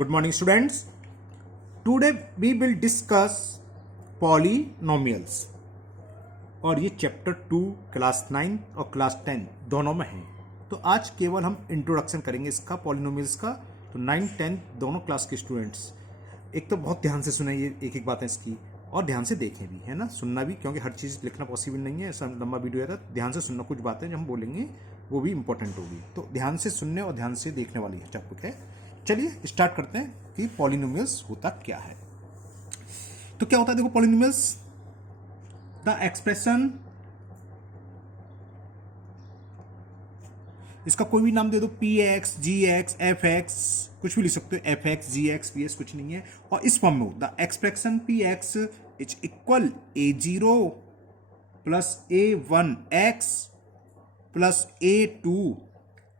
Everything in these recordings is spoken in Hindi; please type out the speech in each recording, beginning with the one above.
Good morning, students. Today we will discuss polynomials और ये चैप्टर 2 क्लास 9 और क्लास 10 दोनों में है। तो आज केवल हम इंट्रोडक्शन करेंगे इसका पॉलिनोमियल्स का। तो 9 10 दोनों क्लास के स्टूडेंट्स एक तो बहुत ध्यान से सुने ये एक एक बातें इसकी और ध्यान से देखें भी, है ना, सुनना भी, क्योंकि हर चीज़ लिखना पॉसिबल नहीं है, ऐसा लंबा वीडियो है। तो ध्यान से सुनना, कुछ बातें जो हम बोलेंगे वो भी इंपॉर्टेंट होगी, तो ध्यान से सुनने और ध्यान से देखने वाली टॉपिक है। चलिए स्टार्ट करते हैं कि पॉलिनोमियल्स होता क्या है। तो क्या होता है, देखो पॉलिनोमियल्स द एक्सप्रेशन, इसका कोई भी नाम दे दो, p x, g x, f x, कुछ भी लिख सकते हो, f x, g x, p x, कुछ नहीं है। और इस फॉर्म में हो the expression p x is equal a zero plus a one x plus a two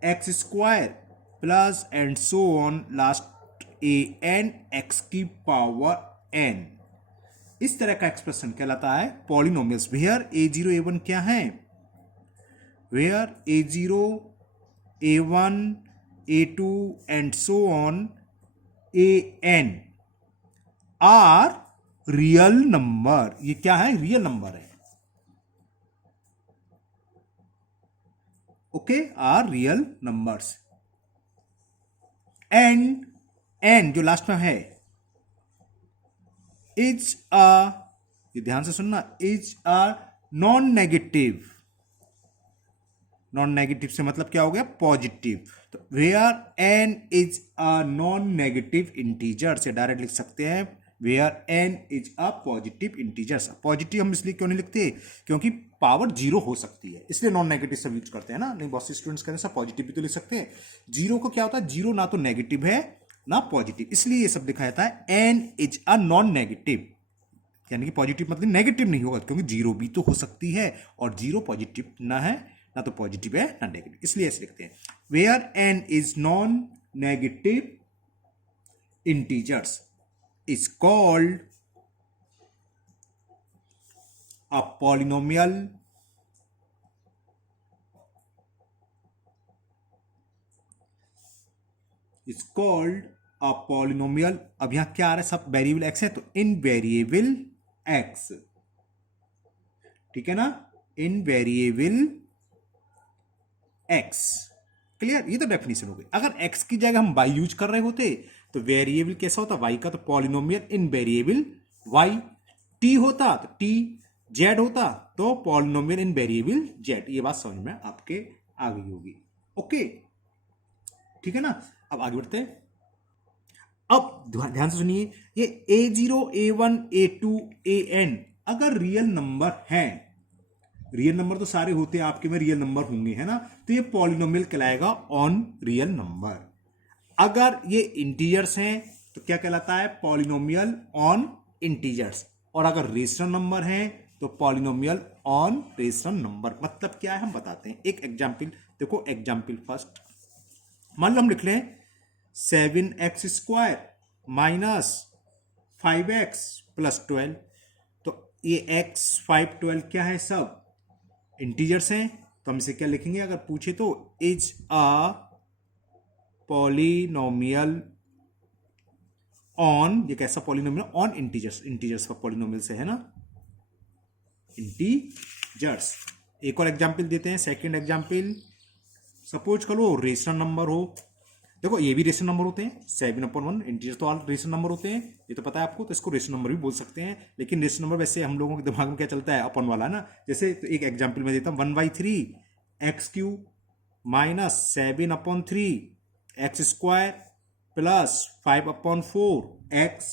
x square plus and so on last a n x की पावर एन। इस तरह का एक्सप्रेशन कहलाता है polynomials. Where a zero a one क्या है, where a zero a one a two and so on a n are real number. ये क्या है, रियल नंबर है। Okay, are real numbers. And n जो लास्ट में है इज अ, ये ध्यान से सुनना, is a non negative. Non negative से मतलब क्या हो गया, पॉजिटिव। तो where n is a non negative integer से डायरेक्ट लिख सकते हैं where n is a positive integers. Positive हम इसलिए क्यों नहीं लिखते, क्योंकि पावर जीरो हो सकती है, इसलिए नॉन नेगेटिव सब यूज करते हैं ना। नहीं, बहुत से स्टूडेंट्स कहते हैं सर पॉजिटिव भी तो लिख सकते हैं। जीरो को क्या होता है, जीरो ना तो नेगेटिव है ना पॉजिटिव, इसलिए ये सब लिखा जाता है n is a non negative. यानी कि पॉजिटिव मतलब नेगेटिव नहीं होगा, क्योंकि जीरो भी तो हो सकती है और जीरो पॉजिटिव ना है, ना तो पॉजिटिव है ना नेगेटिव, इसलिए ऐसे लिखते हैं where n is non negative integers is called a polynomial is called a polynomial। अब यहां क्या आ रहा है, सब वेरिएबल एक्स है तो इनवेरिएबल एक्स, ठीक है ना, इनवेरिएबल एक्स। क्लियर, ये तो डेफिनेशन हो गई। अगर एक्स की जगह हम वाई यूज कर रहे होते तो वेरिएबल कैसा होता, वाई का, तो पॉलिनोमियल इनवेरिएबल वाई। टी होता तो टी, जेड होता तो पॉलिनोमियल इनवेरिएबल जेड। ये बात समझ में आपके आ गई होगी। ओके, ठीक है ना। अब आगे बढ़ते हैं। अब ध्यान से सुनिए, ये a zero a one a two a n अगर रियल नंबर है, रियल नंबर तो सारे होते हैं आपके में, रियल नंबर होंगे, है ना, तो ये पॉलिनोमियल कहलाएगा ऑन रियल नंबर। अगर ये इंटीजर्स हैं तो क्या कहलाता है, पॉलिनोमियल ऑन इंटीजर्स। और अगर रेशनल नंबर हैं तो पॉलिनोमियल ऑन रेशनल नंबर। मतलब क्या है हम बताते हैं, एक एग्जाम्पल देखो। एग्जाम्पल फर्स्ट, मान लो हम लिख लें 7x square minus 5x plus 12। तो ये x 5 12 क्या है, सब इंटीजर्स हैं, तो हम इसे क्या लिखेंगे अगर पूछे तो, इज अ पॉलिनोमियल ऑन, ये कैसा पॉलिनोमियल, ऑन इंटीजर्स। इंटीजर्स का पॉलिनोमियल से है ना, इंटीजर्स। एक और एग्जांपल देते हैं, सेकंड एग्जांपल। सपोज करो रेशनल नंबर हो, देखो ये भी रेशनल नंबर होते हैं, 7/1 इंटीजर्स तो ऑल रेशनल नंबर होते हैं, ये तो पता है आपको, तो इसको रेशनल नंबर भी बोल सकते हैं। लेकिन रेशनल नंबर वैसे हम लोगों के दिमाग में क्या चलता है, अपन वाला ना। जैसे तो एक एग्जाम्पल में देता हूँ, 1/3 x cube minus 7/3 x square plus 5/4 x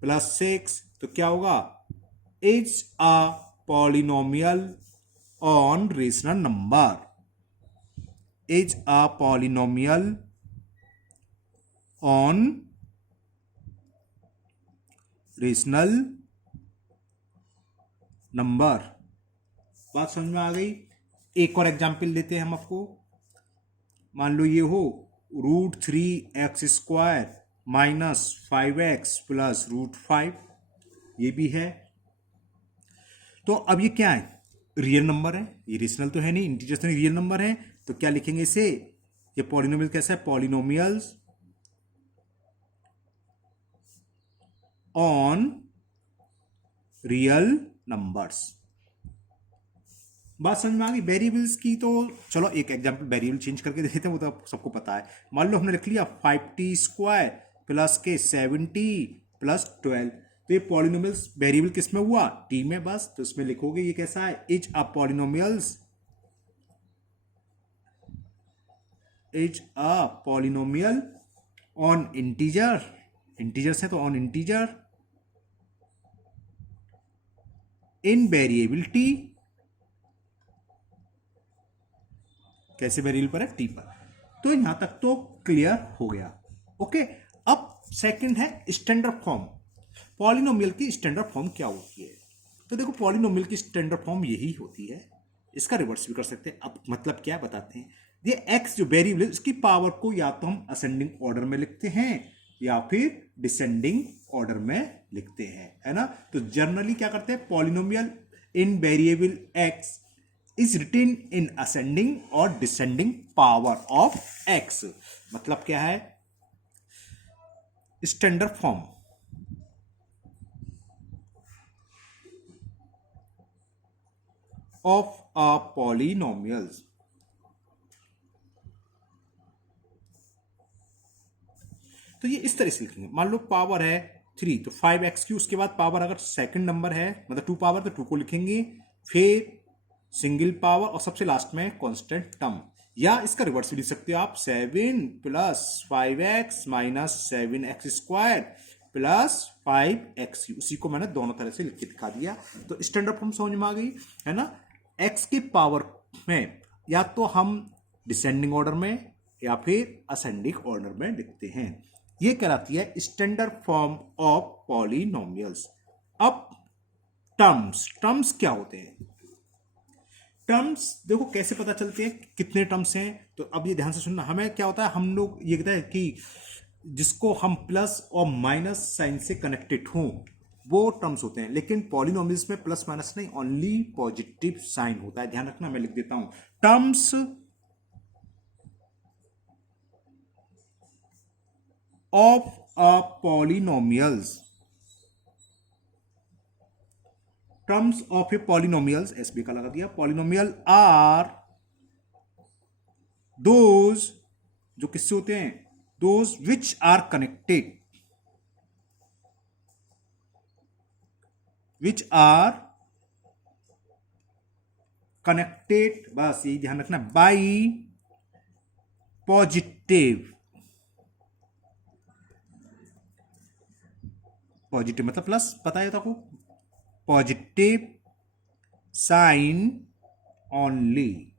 plus 6। तो क्या होगा, is a polynomial on rational number, is a polynomial on rational number. बात समझ में आ गई। एक और एग्जाम्पल देते हैं हम आपको, मान लो ये हो √3x square minus 5x plus √5, ये भी है। तो अब ये क्या है, रियल नंबर है, ये रेशनल तो है नहीं, इंटीजर्स तो नहीं, रियल नंबर है। तो क्या लिखेंगे इसे, ये पॉलिनोमियल कैसा है, पॉलिनोमियल्स ऑन रियल नंबर्स। बात समझ में आ गई वेरिएबल्स की? तो चलो एक एग्जांपल वेरिएबल चेंज करके देते हैं, वो तो सबको पता है। मान लो हमने लिख लिया 5t² प्लस के 70 प्लस 12, तो ये पॉलिनोमियल्स वेरिएबल किस में हुआ? टी में। बस तो इसमें लिखोगे ये कैसा है? Is a polynomial on integer, integers है तो on integer, in variable T. कैसे वेरिएबल पर है? टी पर। तो यहां तक तो क्लियर हो गया। ओके, अब सेकंड है स्टैंडर्ड फॉर्म। पॉलिनोमियल की स्टैंडर्ड फॉर्म क्या होती है? तो देखो पॉलिनोमियल की स्टैंडर्ड फॉर्म यही होती है, इसका रिवर्स भी कर सकते हैं। अब मतलब क्या बताते हैं, ये एक्स जो वेरिएबल है इसकी पावर को या तो हम असेंडिंग ऑर्डर में लिखते हैं या फिर डिसेंडिंग ऑर्डर में लिखते हैं, है ना। तो जनरली क्या करते हैं, polynomial in variable x is written in ascending और डिसेंडिंग पावर ऑफ एक्स। मतलब क्या है? Standard form of a polynomials. तो ये इस तरह से लिखेंगे, मान लो पावर है 3 तो 5x क्यू, उसके बाद पावर अगर सेकंड नंबर है मतलब 2 पावर तो 2 को लिखेंगे, फिर सिंगल पावर और सबसे लास्ट में कांस्टेंट टर्म। या इसका रिवर्स भी लिख सकते हो आप, 7 plus 5x minus 7x² plus 5x, उसी को मैंने दोनों तरह से लिख के दिखा दिया। तो स्टैंडर्ड फॉर्म समझ में आ गई, है ना। x की पावर में या तो हम डिसेंडिंग ऑर्डर में या फिर असेंडिंग ऑर्डर में लिखते हैं। ये कहलाती है स्टैंडर्ड फॉर्म ऑफ पॉलिनोमियल्स। अब टर्म्स क्या होते हैं? टर्म्स देखो कैसे पता चलते हैं कितने टर्म्स हैं। तो अब ये ध्यान से सुनना, हमें क्या होता है, हम लोग ये कहते हैं कि जिसको हम प्लस और माइनस साइन से कनेक्टेड हों वो टर्म्स होते हैं, लेकिन पॉलिनोमियल्स में प्लस माइनस नहीं, ओनली पॉजिटिव साइन होता है। ध्यान रखना, मैं लिख देता हूं, terms of a polynomials, terms of a polynomials, SB का लगा दिया, पॉलिनोमियल आर दोज जो किससे होते हैं, those which are connected, which are connected, बस यही ध्यान रखना, बाई पॉजिटिव, पॉजिटिव मतलब प्लस, पता है आपको, पॉजिटिव साइन ओनली।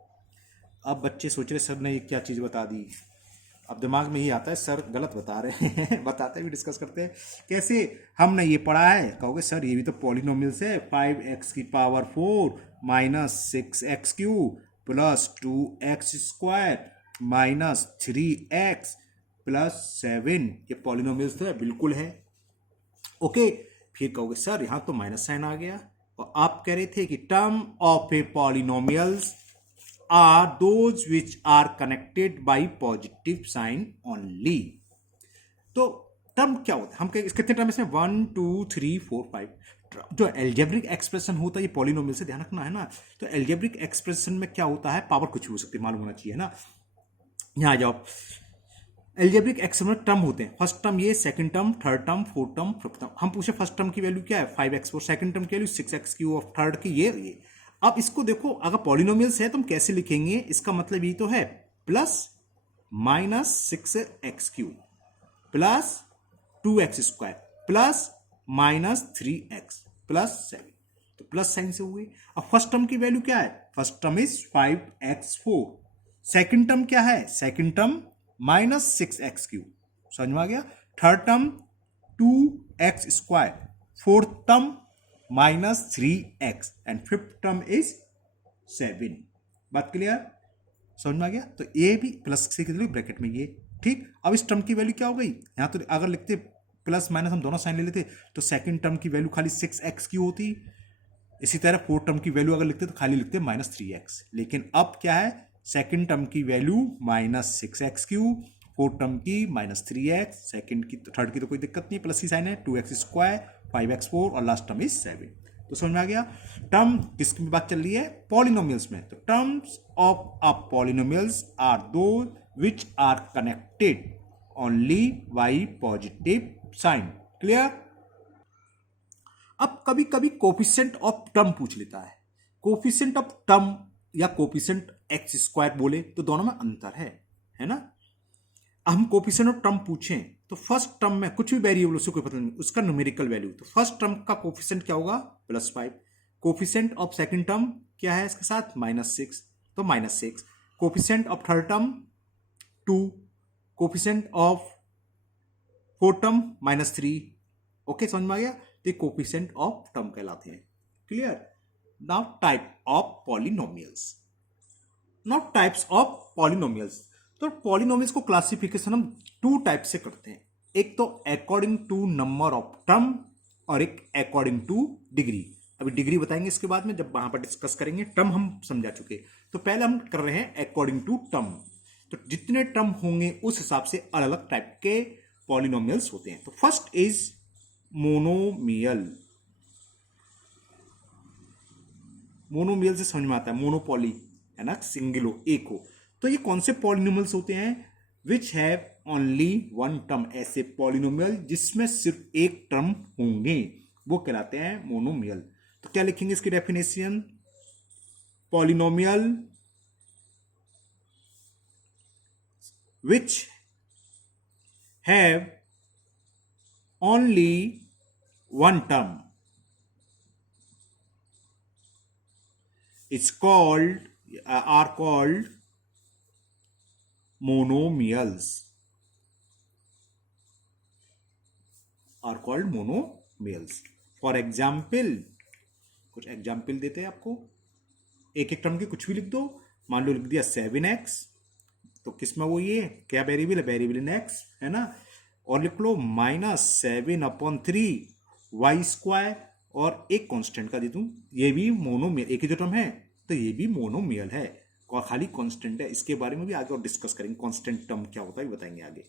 अब बच्चे सोच रहे सर ने ये क्या चीज बता दी, अब दिमाग में ये आता है सर गलत बता रहे हैं बताते भी, डिस्कस करते हैं कैसे। हमने ये पढ़ा है, कहोगे सर ये भी तो पॉलिनोमियल्स है, 5x की power 4 minus 6x³ plus 2x² minus 3x plus 7, ये पॉलिनोमियल्स तो है, बिल्कुल है। ओके, फिर कहोगे सर यहां तो माइनस साइन आ गया, और आप कह रहे थे कि term of a polynomials are those which are connected by positive sign only. तो टर्म क्या होता है, हम कितने टर्म इसमें 1 2 3 4 5, जो एल्जेब्रिक एक्सप्रेशन होता है ये पॉलिनोमियल से, ध्यान रखना, है ना। तो एल्जेब्रिक एक्सप्रेशन में क्या होता है, पावर कुछ भी हो सकती है, मालूम होना चाहिए, है ना। यहां आ जाओ, एल्जेब्रिक एक्सप्रेशन में टर्म होते हैं, फर्स्ट टर्म ये, second term, third term, fourth term, fifth term. हम पूछे फर्स्ट टर्म की वैल्यू क्या है 5x4, सेकंड टर्म की वैल्यू 6x³ और थर्ड की ये। अब इसको देखो, अगर पॉलिनोमियल्स है तो हम कैसे लिखेंगे, इसका मतलब ये तो है plus minus 6x³ plus 2x² plus minus 3x plus 7, तो प्लस साइन से हुए। अब फर्स्ट टर्म की वैल्यू क्या है, first term is 5x4, second term क्या है, सेकंड टर्म माइनस 6x³, समझ में आ गया। Third term 2x², fourth term minus 3x and fifth term is 7। बात क्लियर, समझ में आ गया। तो ये भी प्लस से ब्रैकेट में ये, ठीक। अब इस टर्म की वैल्यू क्या हो गई, यहां तो अगर लिखते प्लस माइनस हम दोनों साइन ले लेते तो सेकंड टर्म की वैल्यू खाली 6x³ होती, इसी तरह फोर्थ टर्म की वैल्यू अगर लिखते तो खाली लिखते माइनस 3x। लेकिन अब क्या है, सेकंड टर्म की value minus 6x³, fourth term की -3x, सेकंड की थर्ड की तो कोई दिक्कत नहीं, प्लस ही साइन है, 2x² 5x4 और लास्ट टर्म इज 7। तो समझ में आ गया। टर्म किसकी बात चल रही है? पॉलिनोमियल्स में। तो terms of a polynomials are दो which are connected only by positive sign. Clear. अब कभी कभी कोफिशिएंट ऑफ टर्म पूछ लेता है। कोफिशिएंट ऑफ टर्म या कोफिशिएंट x² बोले तो दोनों में अंतर है ना। हम कोफिशिएंट ऑफ टर्म पूछें तो फर्स्ट टर्म में कुछ भी वेरिएबल उससे कोई पता नहीं, उसका न्यूमेरिकल वैल्यू, तो फर्स्ट टर्म का कोफिशिएंट क्या होगा? +5। कोफिशिएंट ऑफ सेकंड टर्म क्या है इसके साथ? -6, तो -6। Coefficient of third term 2। Coefficient of fourth term -3। Okay, समझ में आ गया। तो कोफिशिएंट ऑफ टर्म कहलाते हैं। Clear. Now type of polynomials. Now types of polynomials. तो पॉलिनोमियल्स को क्लासिफिकेशन हम 2 टाइप से करते हैं। एक तो according to number of term और एक अकॉर्डिंग टू डिग्री। अभी डिग्री बताएंगे इसके बाद में, जब वहां पर डिस्कस करेंगे। टर्म हम समझा चुके, तो पहले हम कर रहे हैं अकॉर्डिंग टू टर्म। तो जितने टर्म होंगे उस हिसाब से अलग अलग टाइप के पॉलिनोमियल्स होते हैं। तो फर्स्ट इज मोनोमियल। मोनोमियल से समझ में आता है मोनोपॉली, है ना, सिंगलो, एक हो। तो ये कौन से पॉलिनोमियल्स होते हैं? Which have only one term. ऐसे पॉलिनोमियल जिसमें सिर्फ एक टर्म होंगे वो कहलाते हैं मोनोमियल। तो क्या लिखेंगे इसकी definition? Polynomial which have only one term is called are called monomials. Are called monomials. For example, कुछ एग्जाम्पल देते हैं आपको। एक एक टर्म की कुछ भी लिख दो। मान लो लिख दिया 7x, तो किस में वो ये क्या वेरिएबल है? वेरिएबल इन x, है ना। और लिख लो -7/3y², और एक कांस्टेंट का दे दूं, ये भी मोनोमियल, एक ही जो टर्म है तो ये भी मोनोमियल है और खाली कांस्टेंट है। इसके बारे में भी आगे और डिस्कस करेंगे, कांस्टेंट टर्म क्या होता है बताएंगे आगे।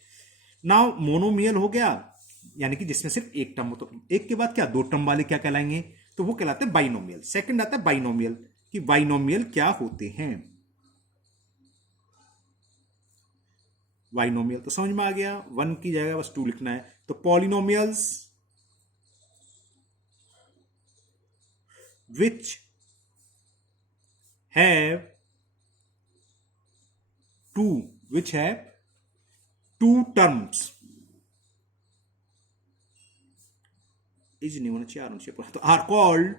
नाउ मोनोमियल हो गया, यानी कि जिसमें सिर्फ एक टर्म हो। तो एक के बाद क्या 2 टर्म वाले क्या कहलाएंगे? तो वो कहलाते हैं बाइनोमियल। सेकंड आता है बाइनोमियल, कि बाइनोमियल क्या होते हैं। बाइनोमियल तो समझ में आ गया, 1 की जगह बस 2 लिखना है। तो polynomials which have two terms is नहीं होना चाहिए, तो are called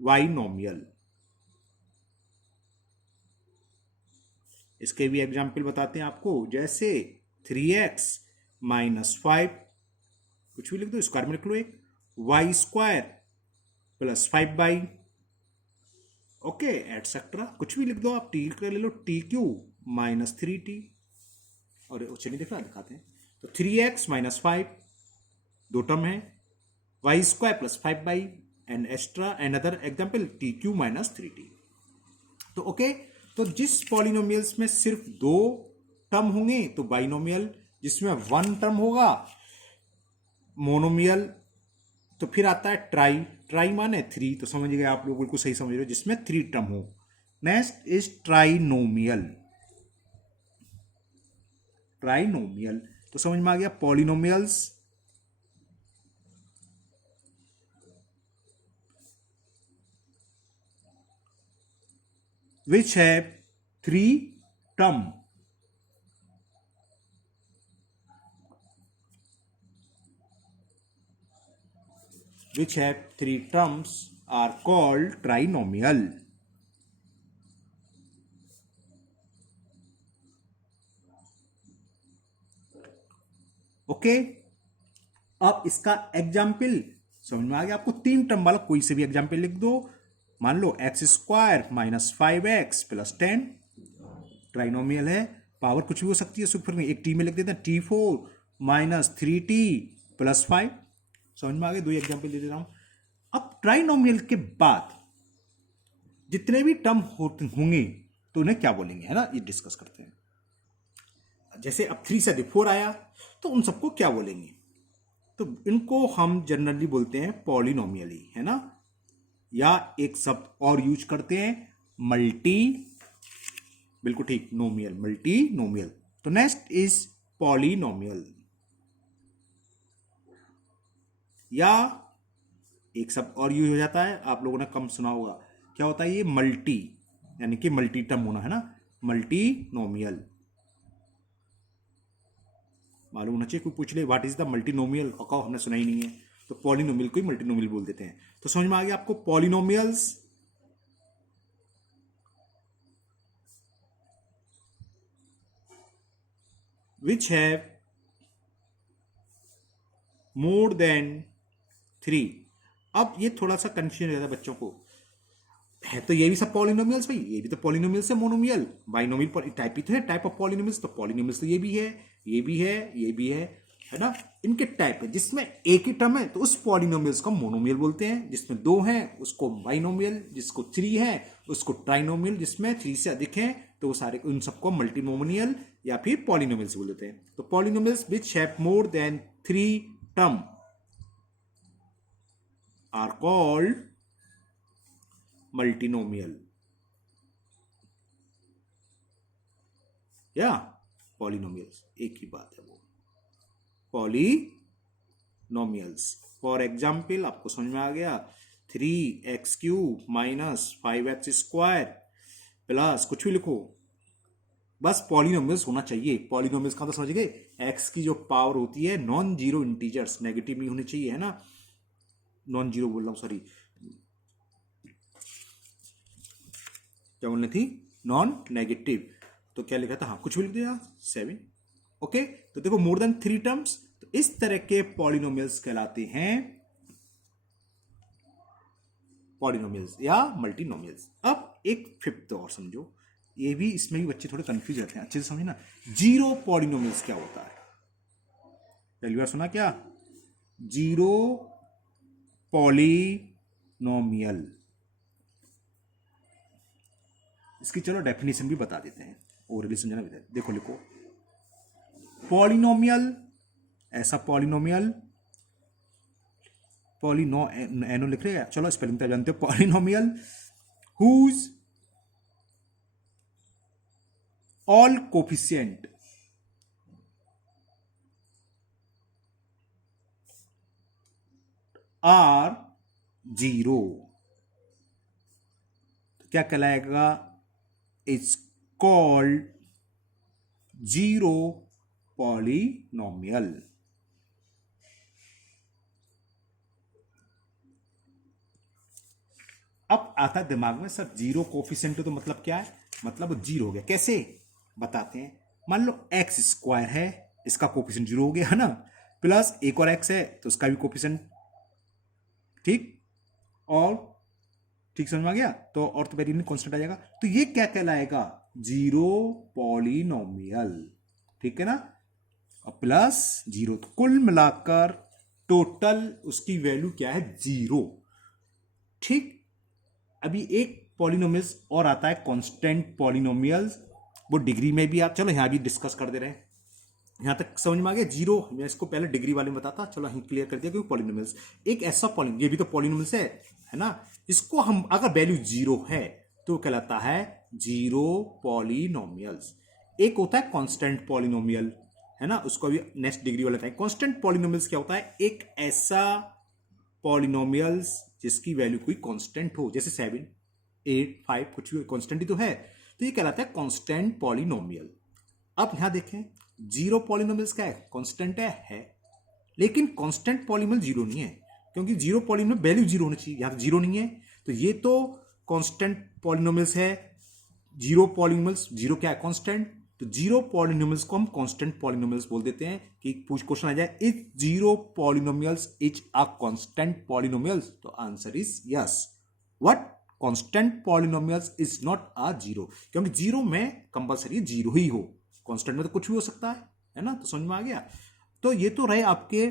binomial। इसके भी एग्जाम्पल बताते हैं आपको, जैसे 3x -5, कुछ भी लिख दो, स्क्वायर में लिख लो एक, y² +5y, ओके एटसेट्रा, कुछ भी लिख दो आप। टी ले लो, TQ -3t, और चलिए दिखाते हैं। तो 3x -5 2 टर्म है, y² +5y, and extra another example TQ -3t। तो ओके, तो जिस पॉलिनोमियल्स में सिर्फ 2 टर्म होंगे तो बाइनोमियल, जिसमें 1 टर्म होगा मोनोमियल। तो फिर आता है ट्राई। ट्राई माने 3, तो समझ गए आप लोग, बिल्कुल सही समझ रहे हो, जिसमें 3 टर्म हो। Next is trinomial. ट्राइनोमियल तो समझ में आ गया, polynomials which have 3 term, which have 3 terms are called trinomial। Okay, अब इसका एग्जाम्पल समझ में आ गया आपको। 3 टर्म वाला कोई से भी एग्जाम्पल लिख दो। मान लो x² -5x + 10 ट्राइनोमियल है, पावर कुछ भी हो सकती है, सुपर में एक टी में लिख देते हैं, T4 -3t + 5। समझ में आ गए, 2 एग्जाम्पल दे दे रहा हूं। अब ट्राइनोमियल के बाद जितने भी टर्म होंगे तो उन्हें क्या बोलेंगे, है ना, ये डिस्कस करते हैं। जैसे अब 3 से अधिक 4 आया तो उन सबको क्या बोलेंगे? तो इनको हम जनरली बोलते हैं पॉलिनोमियली, है ना, या एक शब्द और यूज करते हैं मल्टी, बिल्कुल ठीक, नोमियल, मल्टी नोमियल। तो नेक्स्ट इज पॉलिनोमियल, या एक शब्द और यूज हो जाता है, आप लोगों ने कम सुना होगा, क्या होता है ये? मल्टी, यानी कि मल्टी टर्म होना, है ना, मल्टी नोमियल। मालूम होना चाहिए, कोई पूछ ले व्हाट इज द मल्टीनोमियल, कहो हमने सुना ही नहीं है, तो पॉलिनोमियल को ही मल्टीनोमियल बोल देते हैं। तो समझ में आ गया आपको polynomials. Which have more than 3। अब ये थोड़ा सा कंफ्यूजन रहता है बच्चों को, है तो ये भी सब पॉलिनोमियल्स भाई, ये भी तो पॉलिनोमियल्स है, मोनोमियल बाइनोमियल टाइप ही तो है, टाइप ऑफ पॉलिनोमियल्स, तो पॉलिनोमियल्स तो ये भी है, ये भी है, ये भी है ना, इनके टाइप है। जिसमें एक ही टर्म है तो उस पॉलिनोमियल्स को मोनोमियल बोलते हैं, जिसमें 2 हैं उसको बाइनोमियल, जिसको 3 है उसको ट्राइनोमियल, जिसमें 3 से अधिक है तो वो सारे उन सबको मल्टीनोमियल या फिर पॉलिनोमियल्स बोल देते हैं। तो polynomials which have more than 3 term are called multinomial या पॉलिनोमियल्स, एक ही बात है वो, पॉलिनोमियल्स। फॉर एग्जाम्पल आपको समझ में आ गया, 3x³ माइनस 5x² प्लस कुछ भी लिखो, बस पॉलिनोमियल्स होना चाहिए। पॉलिनोमियल्स का तो समझ गए, x की जो पावर होती है नॉन जीरो इंटीजर्स, नेगेटिव नहीं होनी चाहिए, है ना, नॉन जीरो बोल रहा हूं, सॉरी, क्या बोलनी थी, नॉन नेगेटिव, तो क्या लिखा था, हाँ कुछ भी लिख दिया 7। ओके, तो देखो मोर देन 3 टर्म्स, तो इस तरह के पॉलिनोमियल्स कहलाते हैं पॉलिनोमियल्स या मल्टीनोमियल्स। अब एक फिफ्थ और समझो, ये भी, इसमें भी बच्चे थोड़े कंफ्यूज रहते हैं, अच्छे से समझे ना। जीरो पॉलिनोमियल्स क्या होता है? पहली बार सुना क्या? जीरो पॉलिनोमियल, इसकी चलो डेफिनेशन भी बता देते हैं, ओरली समझना भी। देखो लिखो, पॉलिनोमियल, ऐसा पॉलिनोमियल, पॉलिनो एनो लिख रहे हैं, चलो स्पेलिंग तो जानते हो, polynomial whose all coefficient are zero, तो क्या कहलाएगा? It's called zero polynomial. अब आता है दिमाग में, सर जीरो कोफिशिएंट तो मतलब क्या है? मतलब जीरो हो गया, कैसे बताते हैं। मान लो x² है, इसका कोफिशिएंट जीरो हो गया, है ना, प्लस एक और x है तो उसका भी कोफिशिएंट, ठीक, और ठीक समझ में आ गया, तो और तो वेरिएबल कांस्टेंट आ जाएगा, तो ये क्या कहलाएगा? जीरो पॉलिनोमियल, ठीक है ना, और प्लस जीरो, तो कुल मिलाकर टोटल उसकी वैल्यू क्या है? जीरो, ठीक। अभी एक पॉलिनोमियल्स और आता है कांस्टेंट पॉलिनोमियल्स, वो डिग्री में भी चलो यहां भी डिस्कस कर दे रहे हैं, यहां तक समझ में आ गया। जीरो मैं इसको पहले डिग्री वाले में बताता, चलो हम क्लियर कर दिया कि पॉलिनोमियल्स, एक ऐसा पॉलिनोमियल, ये भी तो पॉलिनोमियल्स है ना, इसको हम अगर वैल्यू जीरो है तो कहलाता है जीरो पॉलिनोमियल्स। एक होता है कांस्टेंट पॉलिनोमियल, है ना, उसको भी नेक्स्ट डिग्री वाले बताएं। कांस्टेंट पॉलिनोमियल्स क्या होता है? एक ऐसा पॉलिनोमियल्स जिसकी वैल्यू कोई कांस्टेंट हो, जैसे 7, 8, 5 कुछ भी कांस्टेंट ही तो है, तो ये कहलाता है कांस्टेंट पॉलिनोमियल। अब यहां देखें, जीरो पॉलिनोमियल्स क्या है? कांस्टेंट है, लेकिन कांस्टेंट पॉलिनोमियल जीरो नहीं है, क्योंकि जीरो पॉलिनोमियल वैल्यू जीरो होनी चाहिए, यहां तो जीरो नहीं है, तो ये तो कांस्टेंट पॉलिनोमियल्स है। जीरो पॉलिनोमियल्स, जीरो क्या है? कांस्टेंट, तो जीरो पॉलिनोमियल्स को हम कांस्टेंट पॉलिनोमियल्स बोल देते हैं। कि पूछ क्वेश्चन आ जाए, is zero polynomials is a constant polynomials, तो answer is yes. What? Constant polynomials is not a zero, क्योंकि जीरो में कंपलसरी जीरो ही हो, कांस्टेंट में तो कुछ भी हो सकता है ना, तो समझ में आ गया। तो ये तो रहे आपके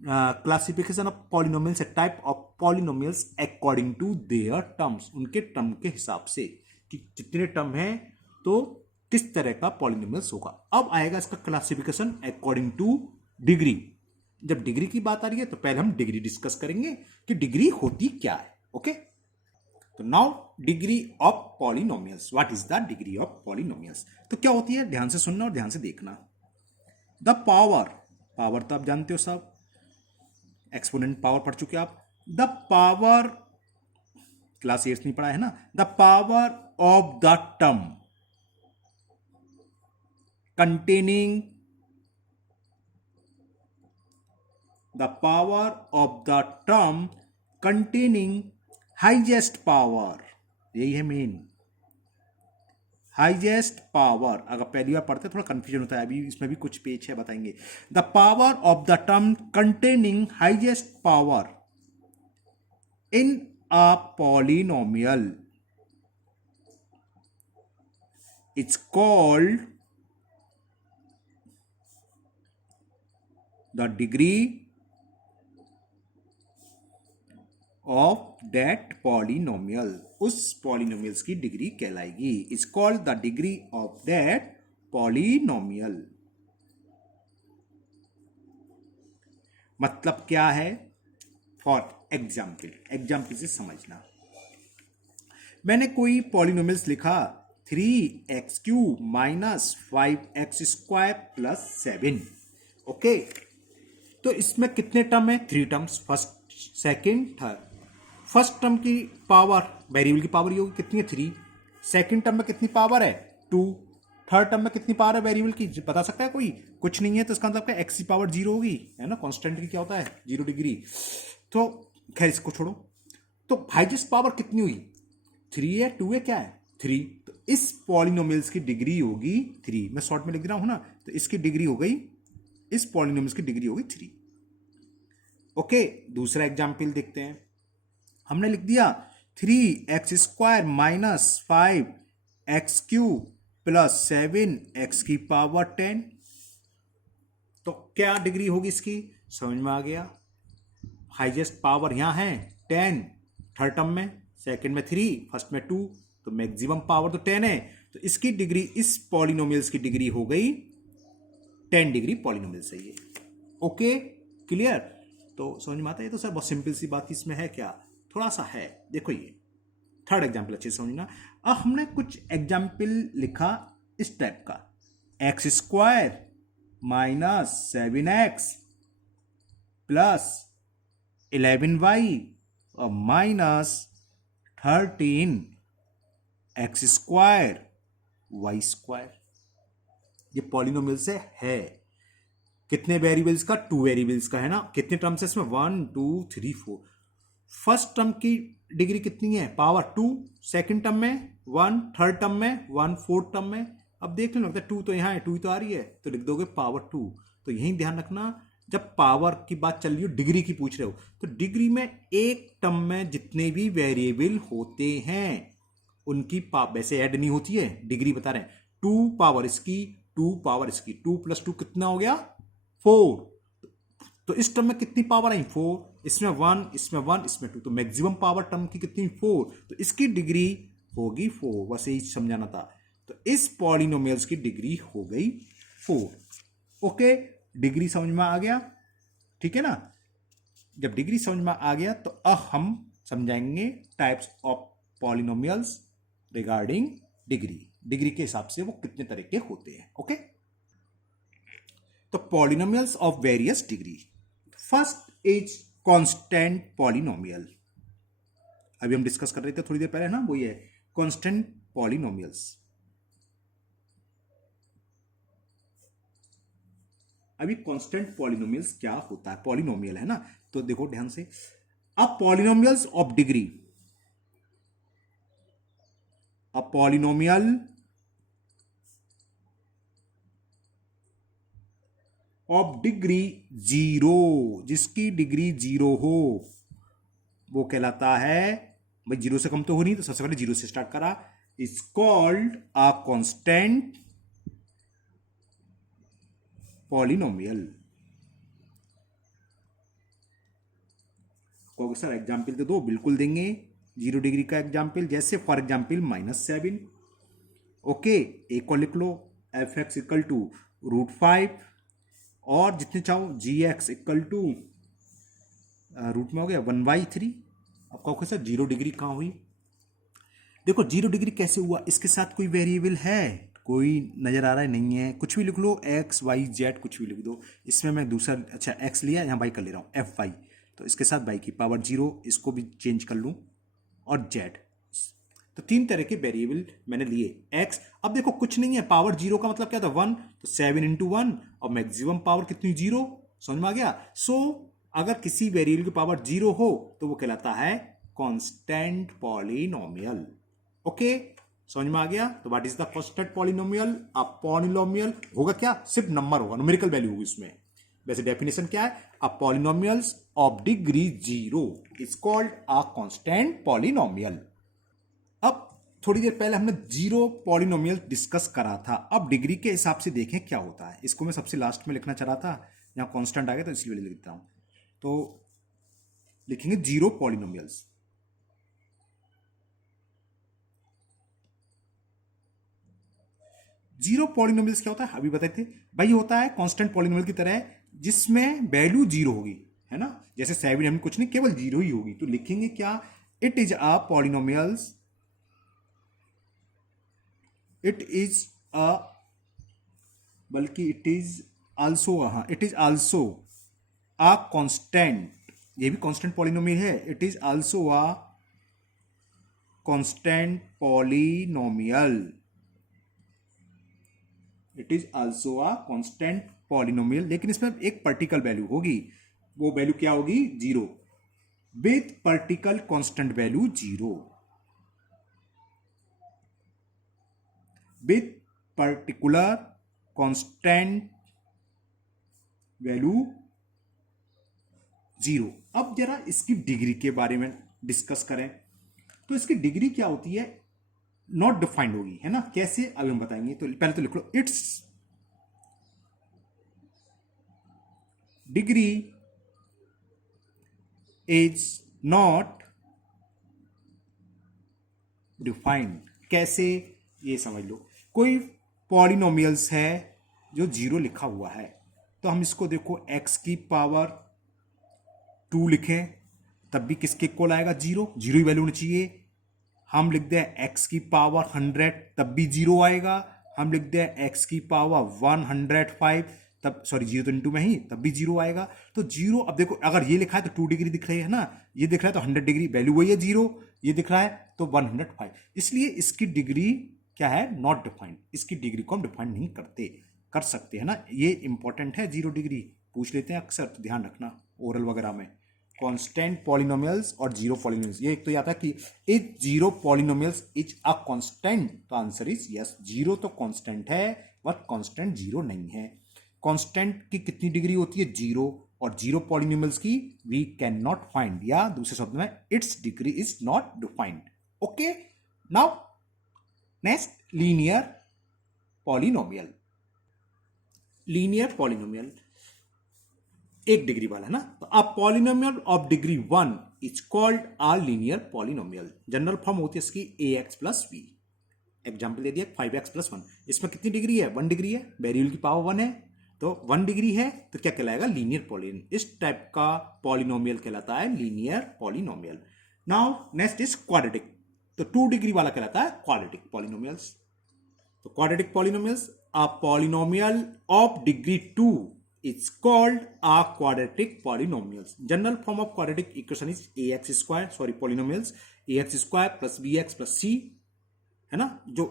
classification of polynomials, type of polynomials according to their terms, उनके टर्म के हिसाब से कि जितने टर्म हैं तो किस तरह का पॉलिनोमियल्स होगा। अब आएगा इसका क्लासिफिकेशन अकॉर्डिंग टू डिग्री। जब डिग्री की बात आ रही है तो पहले हम डिग्री डिस्कस करेंगे कि डिग्री होती क्या है। ओके, तो now degree of polynomials, what is the degree of polynomials. तो क्या होती है, ध्यान से सुनना और ध्यान से देखना। द पावर, पावर तो आप जानते हो सब, एक्सपोनेंट पावर पढ़ चुके आप। द पावर, क्लास 8 नहीं पढ़ा है ना। The power of the term containing, the power of the term containing highest power, यही है मेन, हाईएस्ट पावर। अगर पहली बार पढ़ते थोड़ा कंफ्यूजन होता है, अभी इसमें भी कुछ पेज है बताएंगे। The power of the term containing highest power in a polynomial it's called the degree of that polynomial, उस पॉलिनोमियल्स की डिग्री कहलाएगी। It's called the degree of that polynomial. मतलब क्या है, फॉर एग्जाम्पल, एग्जाम्पल से समझना। मैंने कोई पॉलिनोमियल्स लिखा 3x³ minus 5x² plus 7। Okay, तो इसमें कितने टर्म है, 3 terms, first second third. First term की पावर, वेरिएबल की पावर ये होगी कितनी है, 3। सेकंड टर्म में कितनी पावर है, 2। थर्ड टर्म में कितनी पावर है वेरिएबल की, बता सकता है कोई, कुछ नहीं है, तो इसका मतलब क्या, x की पावर 0 होगी, है ना, कांस्टेंट की क्या होता है 0 डिग्री। तो खैर इसको छोड़ो, तो हाईएस्ट पावर कितनी हुई, 3 है, 2 है, क्या है 3। तो इस पॉलिनोमियल्स की डिग्री होगी 3। मैं शॉर्ट में लिख रहा हूं ना, तो इसकी डिग्री हो गई, इस पॉलिनोमियल्स की डिग्री होगी 3। ओके, दूसरा एग्जाम्पल देखते हैं। हमने लिख दिया 3x² minus 5x³ plus 7x की पावर 10। तो क्या डिग्री होगी इसकी, समझ में आ गया। हाईएस्ट पावर यहां है 10 थर्ड टर्म में, सेकंड में 3, फर्स्ट में 2, तो मैक्सिमम पावर तो 10 है। तो इसकी डिग्री, इस पॉलिनोमियल्स की डिग्री हो गई 10 डिग्री पॉलिनोमियल से ये। Okay, clear. तो समझ में आता है, ये तो सर बहुत सिंपल सी बात इसमें है क्या, थोड़ा सा है। देखो ये थर्ड एग्जाम्पल अच्छे से समझना। अब हमने कुछ एग्जाम्पल लिखा इस टाइप का, x² minus 7x plus 11y और माइनस 13x² y²। ये पॉलिनोमियल से है, कितने वेरिएबल्स का, 2 वेरिएबल्स का, है ना। कितने टर्म्स है इसमें, 1 2 3 4। फर्स्ट टर्म की डिग्री कितनी है, पावर 2, सेकंड टर्म में 1, थर्ड टर्म में 1, फोर्थ टर्म में, अब देख लेना, लगता है 2 तो यहाँ है, 2 तो आ रही है, तो लिख दोगे पावर 2। तो यही ध्यान रखना, जब पावर की बात चल रही हो, डिग्री की पूछ रहे हो, तो डिग्री में एक टर्म में जितने भी वेरिएबल होते हैं उनकी वैसे ऐड नहीं होती है, डिग्री बता रहे हैं। 2 पावर इसकी, 2 पावर इसकी, 2 + 2 कितना हो गया, 4। तो इस टर्म में कितनी पावर आई, 4। इसमें 1, इसमें 1, इसमें 2, तो मैक्सिमम पावर टर्म की कितनी, 4। तो इसकी डिग्री होगी 4, बस यही समझाना था। तो इस पॉलिनोमियल्स की डिग्री हो गई 4। ओके, डिग्री समझ में आ गया, ठीक है ना। जब डिग्री समझ में आ गया तो अब हम समझाएंगे types of polynomials regarding degree, degree के हिसाब से वो कितने तरह के होते हैं। ओके, तो polynomials of various degree. First is constant polynomial, अभी हम डिस्कस कर रहे थे थोड़ी देर पहले ना, वो ये कांस्टेंट पॉलिनोमियल्स। अभी कांस्टेंट पॉलिनोमियल्स क्या होता है, पॉलिनोमियल है ना, तो देखो ध्यान से। अब polynomials of degree, a polynomial of degree 0, जिसकी डिग्री 0 हो वो कहलाता है, भाई 0 से कम तो हो नहीं, तो सबसे पहले 0 से स्टार्ट करा, is called a constant polynomial. कहोगे सर एग्जाम्पल तो दो, बिल्कुल देंगे। 0 डिग्री का एग्जाम्पल, जैसे फॉर एग्जाम्पल -7, ओके, एक को लिख लो, एफ एक्स इक्वल टू √5, और जितने चाहो जी एक्स इक्वल टू रूट में हो गया 1/3। अब कहोगे सर 0 डिग्री कहाँ हुई? देखो 0 डिग्री कैसे हुआ, इसके साथ कोई वेरिएबल है? कोई नजर आ रहा है? नहीं है। कुछ भी लिख लो, एक्स वाई जेड कुछ भी लिख दो। इसमें मैं दूसरा, अच्छा एक्स लिया, यहाँ वाई कर ले रहा हूँ, एफ वाई, तो इसके साथ वाई की पावर 0, इसको भी चेंज कर लूँ, और जेड। तो 3 तरह के वेरिएबल मैंने लिए। एक्स, अब देखो कुछ नहीं है, पावर 0 का मतलब क्या था 1, तो 7 × 1, और मैक्सिमम पावर कितनी 0, समझ में आ गया। सो अगर किसी वेरिएबल की पावर 0 हो तो वो कहलाता है कांस्टेंट पॉलिनोमियल। ओके, समझ में आ गया। तो what is the constant polynomial? A polynomial होगा क्या, सिर्फ नंबर होगा, न्यूमेरिकल वैल्यू होगी उसमें। वैसे डेफिनेशन क्या है? A polynomials of degree 0 is called a constant polynomial. अब थोड़ी देर पहले हमने 0 पॉलिनोमियल डिस्कस करा था, अब डिग्री के हिसाब से देखें क्या होता है। इसको मैं सबसे लास्ट में लिखना चाह रहा था, यहाँ कांस्टेंट आ गया तो इसलिए लिख देता हूं। तो लिखेंगे 0 पॉलिनोमियल्स। 0 पॉलिनोमियल्स क्या होता है अभी बताए थे भाई, होता है कांस्टेंट पॉलिनोमियल की तरह जिसमें वैल्यू 0 होगी, है ना। जैसे 7 हम कुछ नहीं, केवल 0 ही होगी, तो लिखेंगे क्या, it is a polynomials, it is a, बल्कि इट इज आल्सो, हाँ it is also a constant, ये भी कांस्टेंट पॉलिनोमियल है, it is also a constant polynomial, it is also a constant polynomial. लेकिन इसमें एक पर्टिकल वैल्यू होगी, वो वैल्यू क्या होगी, 0, with particle constant value 0, with particular constant value 0। अब जरा इसकी डिग्री के बारे में डिस्कस करें, तो इसकी डिग्री क्या होती है, नॉट डिफाइंड होगी, है ना। कैसे, अभी हम बताएंगे। तो पहले तो लिख लो, its degree is not defined. कैसे, ये समझ लो, कोई पॉलिनोमियल्स है जो 0 लिखा हुआ है, तो हम इसको देखो x की पावर 2 लिखें तब भी किसके इक्वल आएगा, 0, 0 ही वैल्यू होनी चाहिए। हम लिख दें x की पावर 100 तब भी 0 आएगा। हम लिख दें x की पावर 105, तब सॉरी 0 तो इंटू में ही, तब भी 0 आएगा। तो 0, अब देखो अगर ये लिखा है तो 2 डिग्री दिख रही है ना, ये दिख रहा है तो 100 डिग्री, वैल्यू वही है 0, ये दिख रहा है तो 105, इसलिए इसकी डिग्री क्या है, नॉट डिफाइंड। इसकी डिग्री को हम डिफाइन नहीं करते, कर सकते, है ना। ये इंपॉर्टेंट है, 0 डिग्री पूछ लेते हैं अक्सर, तो ध्यान रखना ओरल वगैरह में। कांस्टेंट पॉलिनोमियल्स और 0 पॉलिनोमियल्स, ये एक तो आता है कि is 0 polynomials is a constant, तो आंसर इज यस, 0 तो कांस्टेंट है, बट कांस्टेंट 0 नहीं है। कांस्टेंट की कितनी डिग्री होती है, 0, और 0 पॉलिनोमियल्स की वी कैन नॉट फाइंड, या दूसरे शब्द में it's degree is not defined. Okay, now next, linear polynomial. Linear polynomial एक डिग्री वाला है ना, तो अ polynomial of degree 1 is called a linear polynomial. General form होती है इसकी ax+b। एग्जाम्पल दे दिया 5x+1, इसमें कितनी डिग्री है, 1 डिग्री है, वेरिएबल की पावर 1 है, तो 1 डिग्री है, तो क्या कहलाएगा, लीनियर पॉलिनोमियल। इस टाइप का पॉलिनोमियल कहलाता है linear polynomial. Now next is quadratic, तो 2 डिग्री वाला कहलाता है क्वाड्रेटिक पॉलिनोमियल्स। तो quadratic polynomials, a polynomial of degree 2 is called a quadratic polynomials. General form of quadratic equation is ax square, sorry polynomials, ax square plus bx plus c, है ना। जो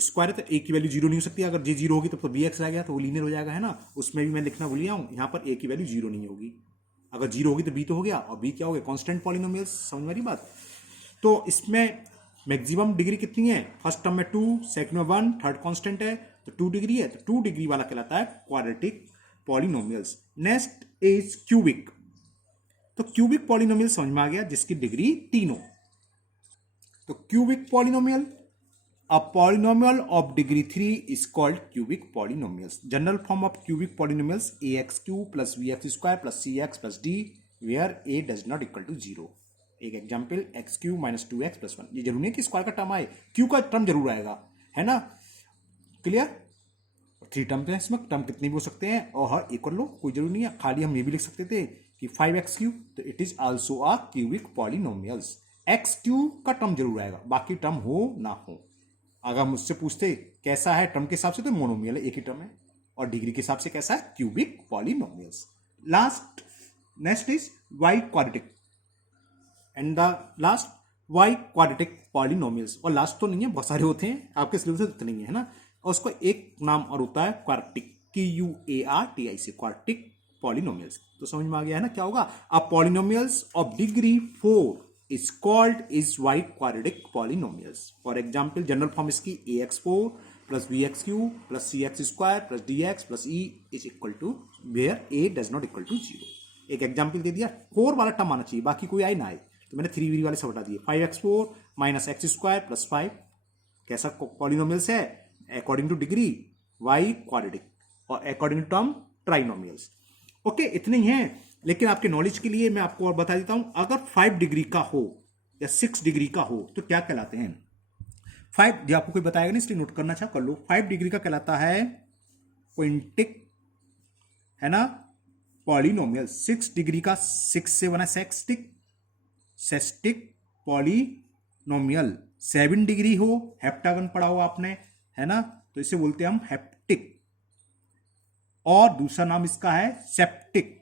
स्क्वायर है तो a की वैल्यू 0 नहीं हो सकती, अगर j 0 होगी तब तो bx रह गया, तो वो लीनियर हो जाएगा, है ना। उसमें भी मैं लिखना भूल गया हूं, यहां पर a की वैल्यू 0 नहीं होगी, अगर 0 होगी तो b तो हो गया, और b क्या हो गया, कांस्टेंट पॉलिनोमियल्स। समझ वाली बात। तो इसमें मैक्सिमम डिग्री कितनी है, फर्स्ट टर्म में 2, सेकंड में 1, थर्ड कांस्टेंट है, तो 2 डिग्री है, तो 2 डिग्री वाला कहलाता है quadratic polynomials. Next is cubic, तो क्यूबिक पॉलिनोमियल समझ में आ गया, जिसकी डिग्री 3 हो। तो cubic polynomial, a polynomial of degree 3 is called cubic polynomials. General form of cubic polynomials ax³ plus bx² plus cx plus d where a does not equal to 0। एक एग्जाम्पल x³ - 2x + 1, ये जरूरी है कि स्क्वायर का टर्म आए, क्यू का टर्म जरूर आएगा, है ना। क्लियर? 3 टर्म है इसमें, टर्म कितने भी हो सकते हैं और हर एक कर लो, कोई जरूरी नहीं है। खाली हम ये भी लिख सकते थे कि 5x³ तो it is also a cubic polynomials. x³ का टर्म जरूर आएगा, बाकी टर्म हो ना हो। अगर मुझसे पूछते कैसा है टर्म के हिसाब से तो मोनोमियल है, एक ही टर्म है, और डिग्री के हिसाब से कैसा है, cubic polynomials. Last next is y quadratic and the last y quadratic polynomials. और लास्ट तो नहीं है, बहुत सारे होते हैं आपके सिलेबस में, इतने ही है ना। और उसको एक नाम और होता है क्वाड्रेटिक, QUARTIC से, क्वाड्रेटिक पॉलिनोमियल्स। तो समझ में आ गया है ना क्या होगा? A polynomials of degree 4 is called is y quadratic polynomials. For example, general form इसकी ax4 plus bx3 plus cx square plus dx plus e is equal to where a does not equal to 0. एक एग्जाम्पल दे दिया, 4 वाला टर्म आना चाहिए, बाकी कोई आए ना आए, तो मैंने 3 वाले सब हटा दिए। 5x4 minus x square plus 5 कैसा पॉलिनोमियल्स है? According to degree y quadratic और according to term trinomials. Okay, इतने ही हैं। लेकिन आपके नॉलेज के लिए मैं आपको और बता देता हूं, अगर 5 डिग्री का हो या 6 डिग्री का हो तो क्या कहलाते हैं? 5 जो आपको कोई बताएगा नहीं, इसलिए नोट करना चाह कर लो। 5 डिग्री का कहलाता है क्विंटिक, है ना, पॉलिनोमियल। 6 डिग्री का 6 से बना सेक्सटिक, सेस्टिक पॉलिनोमियल। 7 डिग्री हो, हेप्टागन पढ़ा हो आपने, है ना, तो इसे बोलते हैं हम हेप्टिक, और दूसरा नाम इसका है सेप्टिक।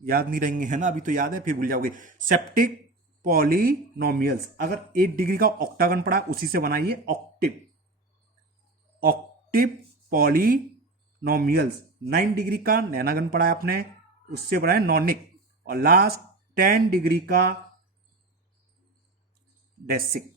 याद नहीं रहेंगे, है ना, अभी तो याद है फिर भूल जाओगे। Septic polynomials. अगर 8 डिग्री का ऑक्टागन पड़ा उसी से बनाइए ऑक्टिव, ऑक्टिव पॉलिनोमियल्स। 9 डिग्री का नैनागन पड़ा है आपने, उससे बनाए नॉनिक, और लास्ट 10 डिग्री का डेसिक।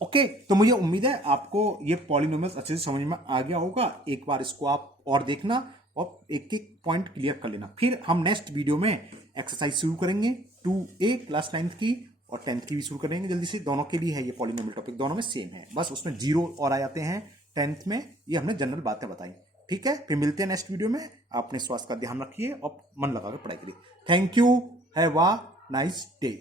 ओके, तो मुझे उम्मीद है आपको ये पॉलिनोमियल्स अच्छे से समझ में आ गया होगा। एक बार इसको आप और देखना और एक एक पॉइंट क्लियर कर लेना। फिर हम नेक्स्ट वीडियो में एक्सरसाइज शुरू करेंगे 2A क्लास 9th की, और 10th की भी शुरू करेंगे जल्दी से। दोनों के लिए है ये पॉलिनोमियल टॉपिक, दोनों में सेम है, बस उसमें 0 और आ जाते हैं 10th में। ये हमने जनरल बातें बताई, ठीक है। फिर मिलते हैं नेक्स्ट वीडियो में। अपने स्वास्थ्य का ध्यान रखिए और मन लगा कर पढ़ाई करिए। Thank you, have a nice day.